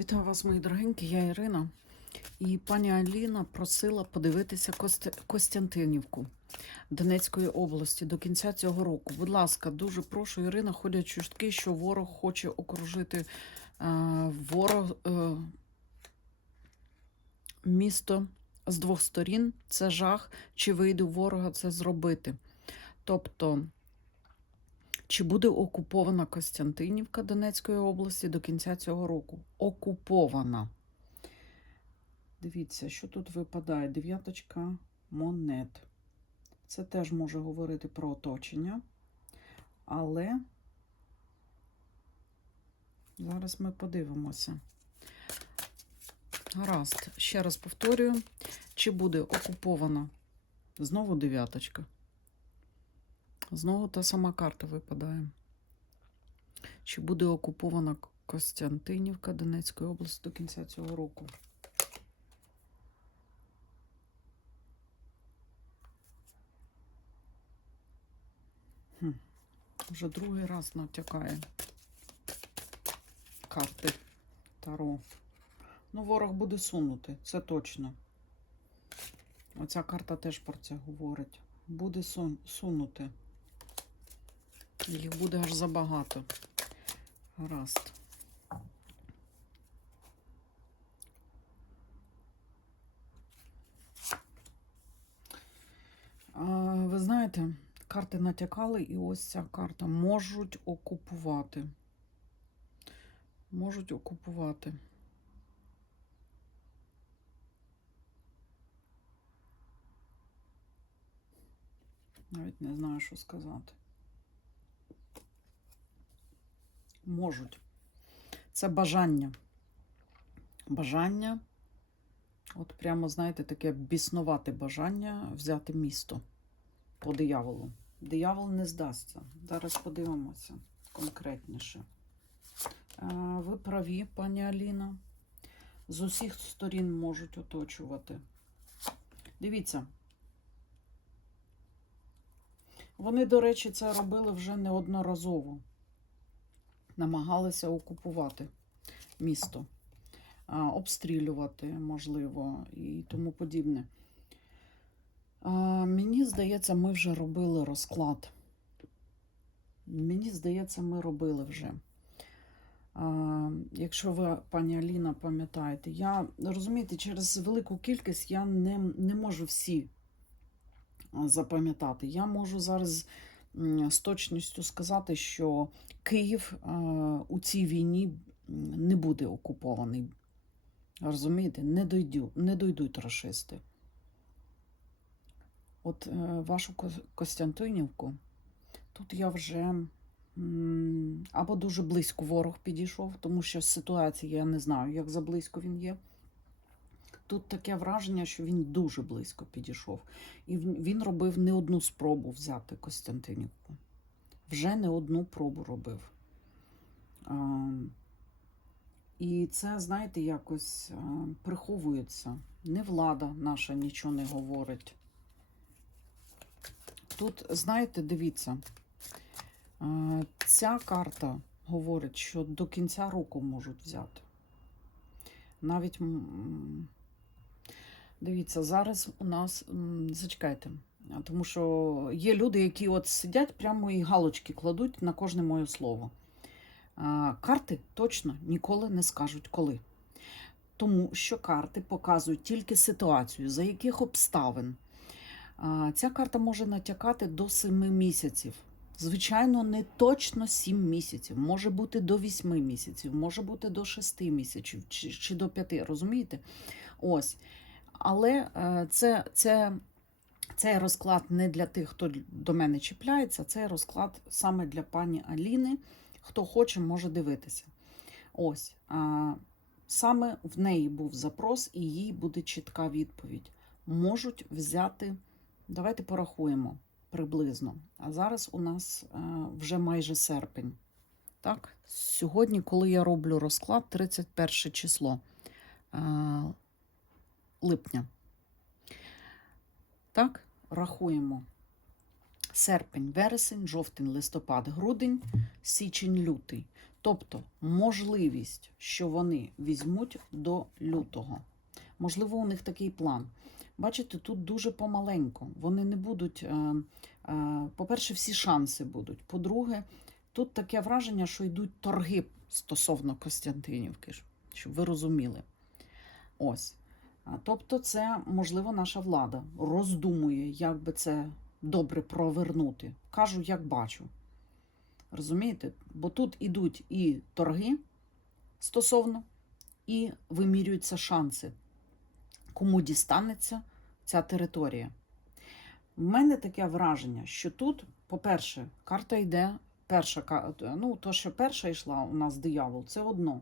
Вітаю вас, мої дорогенькі, я Ірина. І пані Аліна просила подивитися Кост... Костянтинівку Донецької області до кінця цього року. Будь ласка, дуже прошу, Ірина, ходять чутки, що ворог хоче окружити е, ворог е, місто з двох сторін. Це жах, чи вийде ворога це зробити. Тобто. Чи буде окупована Костянтинівка Донецької області до кінця цього року? Окупована. Дивіться, що тут випадає? Дев'яточка монет. Це теж може говорити про оточення. Але зараз ми подивимося. Гаразд, ще раз повторюю, чи буде окупована знову дев'яточка. Знову та сама карта випадає. Чи буде окупована Костянтинівка Донецької області до кінця цього року? Хм. Вже другий раз натякає карти Таро. Ну, ворог буде сунути, це точно. Оця карта теж про це говорить. Буде сун- сунути. Їх буде аж забагато. Гаразд. Ви знаєте, карти натякали, і ось ця карта. Можуть окупувати. Можуть окупувати. Навіть не знаю, що сказати. Можуть. Це бажання. Бажання, от прямо, знаєте, таке біснувате бажання взяти місто по дияволу. Диявол не здасться. Зараз подивимося конкретніше. Ви праві, пані Аліна. З усіх сторін можуть оточувати. Дивіться. Вони, до речі, це робили вже неодноразово намагалися окупувати місто, обстрілювати, можливо, і тому подібне. Мені здається, ми вже робили розклад. Мені здається, ми робили вже. Якщо ви, пані Аліна, пам'ятаєте, я розумієте, через велику кількість я не, не можу всі запам'ятати. Я можу зараз з точністю сказати, що Київ е, у цій війні не буде окупований. Розумієте, не, дойду, не дойдуть рашисти. От е, вашу Костянтинівку, тут я вже або дуже близько ворог підійшов, тому що ситуація, я не знаю, як заблизько він є. Тут таке враження, що він дуже близько підійшов. І він робив не одну спробу взяти Костянтинівку. Вже не одну пробу робив. А, і це, знаєте, якось а, приховується. Не влада наша нічого не говорить. Тут, знаєте, дивіться, а, ця карта говорить, що до кінця року можуть взяти. Навіть. Дивіться, зараз у нас зачекайте, тому що є люди, які от сидять прямо і галочки кладуть на кожне моє слово. Карти точно ніколи не скажуть коли. Тому що карти показують тільки ситуацію, за яких обставин. Ця карта може натякати до 7 місяців. Звичайно, не точно 7 місяців, може бути до 8 місяців, може бути до 6 місяців чи до 5, розумієте? Ось. Але е, це, це, цей розклад не для тих, хто до мене чіпляється, цей розклад саме для пані Аліни. Хто хоче, може дивитися. Ось. Саме в неї був запрос, і їй буде чітка відповідь. Можуть взяти, давайте порахуємо приблизно. А зараз у нас е, вже майже серпень. Так? Сьогодні, коли я роблю розклад, 31 число. Липня. Так, рахуємо. Серпень, вересень, жовтень, листопад, грудень, січень, лютий. Тобто можливість, що вони візьмуть до лютого. Можливо, у них такий план. Бачите, тут дуже помаленько. Вони не будуть, е, е, по-перше, всі шанси будуть. По-друге, тут таке враження, що йдуть торги стосовно Костянтинівки, щоб ви розуміли. Ось. Тобто, це, можливо, наша влада роздумує, як би це добре провернути. Кажу, як бачу. Розумієте? Бо тут ідуть і торги стосовно, і вимірюються шанси, кому дістанеться ця територія. В мене таке враження, що тут, по-перше, карта йде, перша, ну, то, що перша йшла у нас диявол, це одно.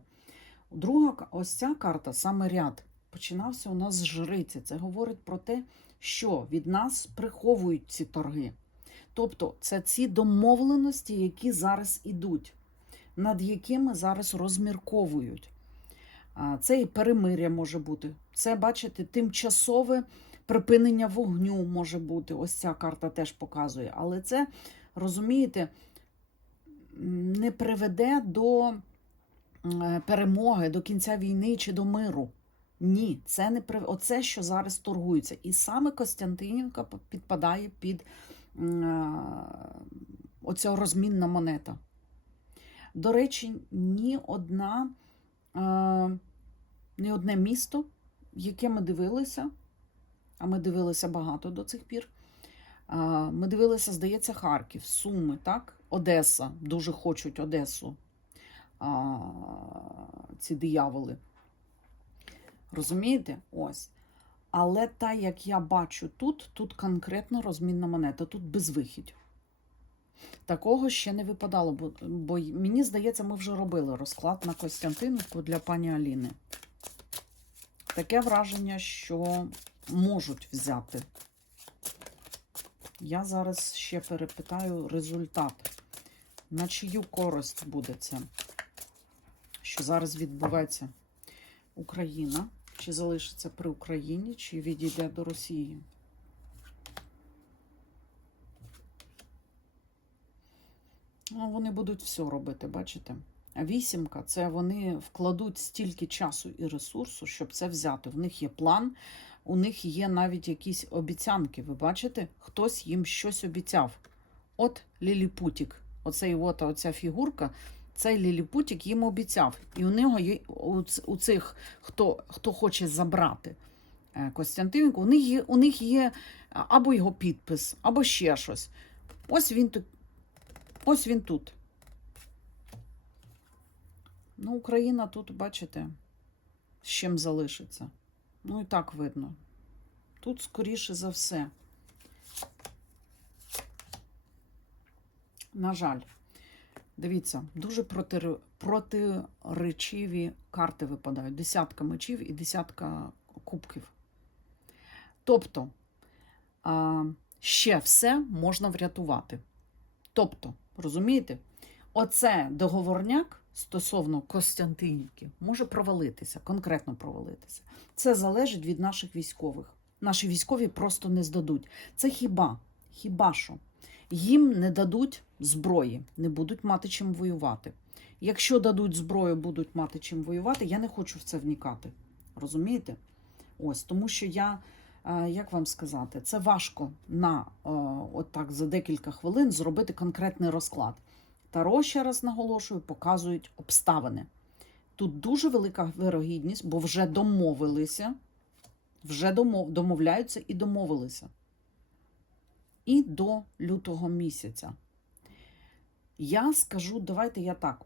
Друга, ось ця карта, саме ряд, починався у нас з жриці. Це говорить про те, що від нас приховують ці торги. Тобто це ці домовленості, які зараз ідуть, над якими зараз розмірковують. Це і перемиря може бути. Це, бачите, тимчасове припинення вогню може бути. Ось ця карта теж показує. Але це, розумієте, не приведе до е, перемоги, до кінця війни чи до миру. Ні, це не оце, що зараз торгується. І саме Костянтинівка підпадає під е, оця розмінна монета. До речі, ні одна, е, ні одне місто, яке ми дивилися, а ми дивилися багато до цих пір. е, Ми дивилися, здається, Харків, Суми, так? Одеса. Дуже хочуть Одесу. Ці дияволи. Розумієте? Ось. Але та, як я бачу тут, тут конкретно розмінна монета, тут безвихідь. Такого ще не випадало, бо, бо мені здається, ми вже робили розклад на Костянтинівку для пані Аліни. Таке враження, що можуть взяти. Я зараз ще перепитаю результат. На чию користь буде це? Що зараз відбувається? Україна. Чи залишиться при Україні, чи відійде до Росії? Ну, вони будуть все робити, бачите? А вісімка це вони вкладуть стільки часу і ресурсу, щоб це взяти. В них є план, у них є навіть якісь обіцянки. Ви бачите? Хтось їм щось обіцяв. От Ліліпутік, оцей от, оця фігурка, цей Ліліпутік їм обіцяв. І у нього у, цих, хто, хто хоче забрати е, Костянтинівку, у них є, у них є або його підпис, або ще щось. Ось він тут. Ось він тут. Ну, Україна тут, бачите, з чим залишиться. Ну і так видно. Тут, скоріше за все. На жаль, дивіться, дуже протир... протиречиві карти випадають. Десятка мечів і десятка кубків. Тобто, ще все можна врятувати. Тобто, розумієте, оце договорняк стосовно Костянтинівки може провалитися, конкретно провалитися. Це залежить від наших військових. Наші військові просто не здадуть. Це хіба? Хіба що? Їм не дадуть зброї, не будуть мати чим воювати. Якщо дадуть зброю, будуть мати чим воювати, я не хочу в це вникати. Розумієте? Ось, тому що я, е, як вам сказати, це важко на е, от так за декілька хвилин зробити конкретний розклад. Таро, ще раз наголошую, показують обставини. Тут дуже велика вирогідність, бо вже домовилися, вже домов, домовляються і домовилися. І до лютого місяця. Я скажу, давайте я так.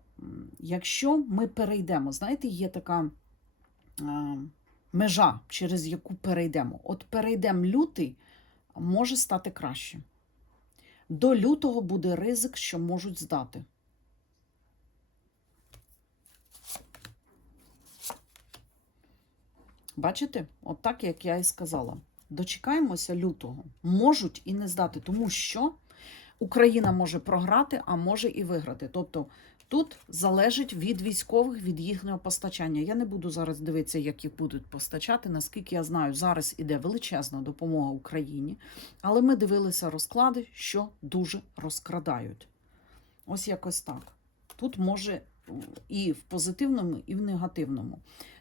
Якщо ми перейдемо, знаєте, є така е, межа, через яку перейдемо. От перейдемо лютий, може стати краще. До лютого буде ризик, що можуть здати. Бачите? От так, як я і сказала. Дочекаємося лютого. Можуть і не здати, тому що Україна може програти, а може і виграти. Тобто тут залежить від військових, від їхнього постачання. Я не буду зараз дивитися, як їх будуть постачати. Наскільки я знаю, зараз іде величезна допомога Україні, але ми дивилися розклади, що дуже розкрадають. Ось якось так. Тут може і в позитивному, і в негативному.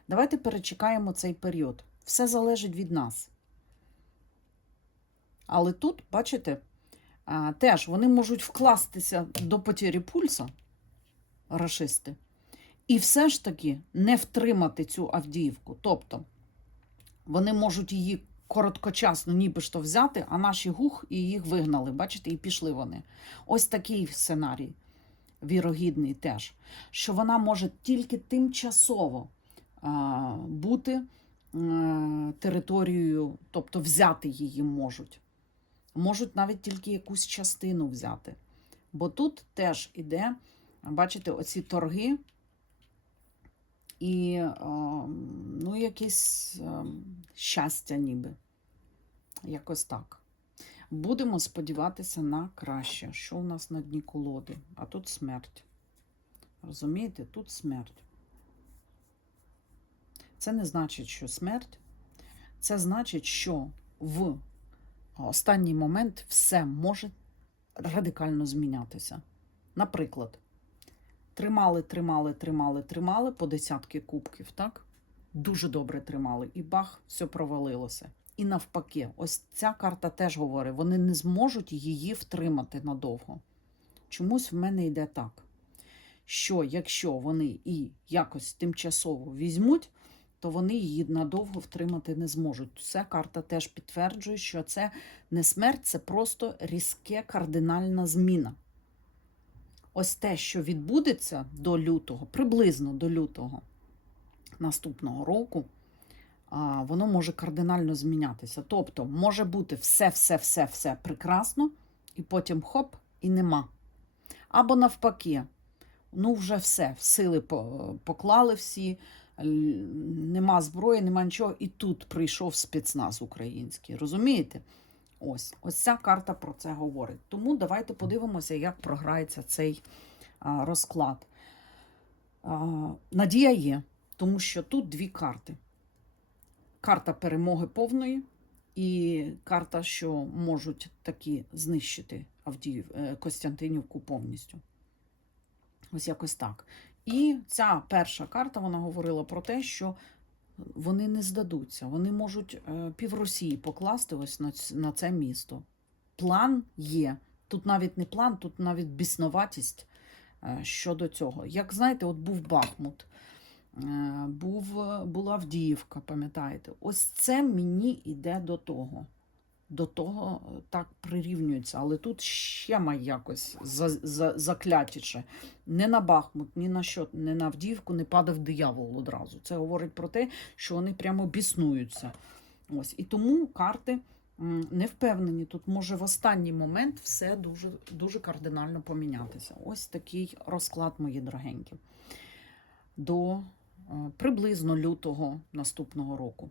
Давайте перечекаємо цей період. Все залежить від нас. Але тут, бачите, теж вони можуть вкластися до потірі пульса, рашисти, і все ж таки не втримати цю Авдіївку. Тобто вони можуть її короткочасно ніби ж то взяти, а наші гух і їх вигнали. Бачите, і пішли вони. Ось такий сценарій, вірогідний теж, що вона може тільки тимчасово бути е, територією, тобто взяти її можуть. Можуть навіть тільки якусь частину взяти. Бо тут теж іде, бачите, оці торги і е, ну, якесь е, щастя ніби. Якось так. Будемо сподіватися на краще. Що у нас на дні колоди? А тут смерть. Розумієте, тут смерть. Це не значить, що смерть. Це значить, що в останній момент все може радикально змінятися. Наприклад, тримали, тримали, тримали, тримали по десятки кубків, так? Дуже добре тримали, і бах, все провалилося. І навпаки, ось ця карта теж говорить, вони не зможуть її втримати надовго. Чомусь в мене йде так, що якщо вони і якось тимчасово візьмуть, то вони її надовго втримати не зможуть. Ця карта теж підтверджує, що це не смерть, це просто різке кардинальна зміна. Ось те, що відбудеться до лютого, приблизно до лютого наступного року, воно може кардинально змінятися. Тобто, може бути все-все-все-все прекрасно, і потім хоп, і нема. Або навпаки, ну вже все, сили поклали всі, нема зброї, нема нічого, і тут прийшов спецназ український. Розумієте? Ось, ось ця карта про це говорить. Тому давайте подивимося, як програється цей розклад. Надія є, тому що тут дві карти: карта перемоги повної і карта, що можуть такі знищити Авдіїв, е, Костянтинівку повністю. Ось якось так. І ця перша карта вона говорила про те, що вони не здадуться. Вони можуть е, пів Росії покласти ось на, це місто. План є. Тут навіть не план, тут навіть біснуватість е, щодо цього. Як знаєте, от був Бахмут, е, був, була Авдіївка, пам'ятаєте? Ось це мені йде до того. До того е, так прирівнюється, але тут ще має якось за, за, заклятіше. Не на Бахмут, ні на що, не на Авдіївку не падав диявол одразу. Це говорить про те, що вони прямо біснуються. Ось. І тому карти не впевнені. Тут може в останній момент все дуже, дуже кардинально помінятися. Ось такий розклад, мої дорогенькі. До е, приблизно лютого наступного року.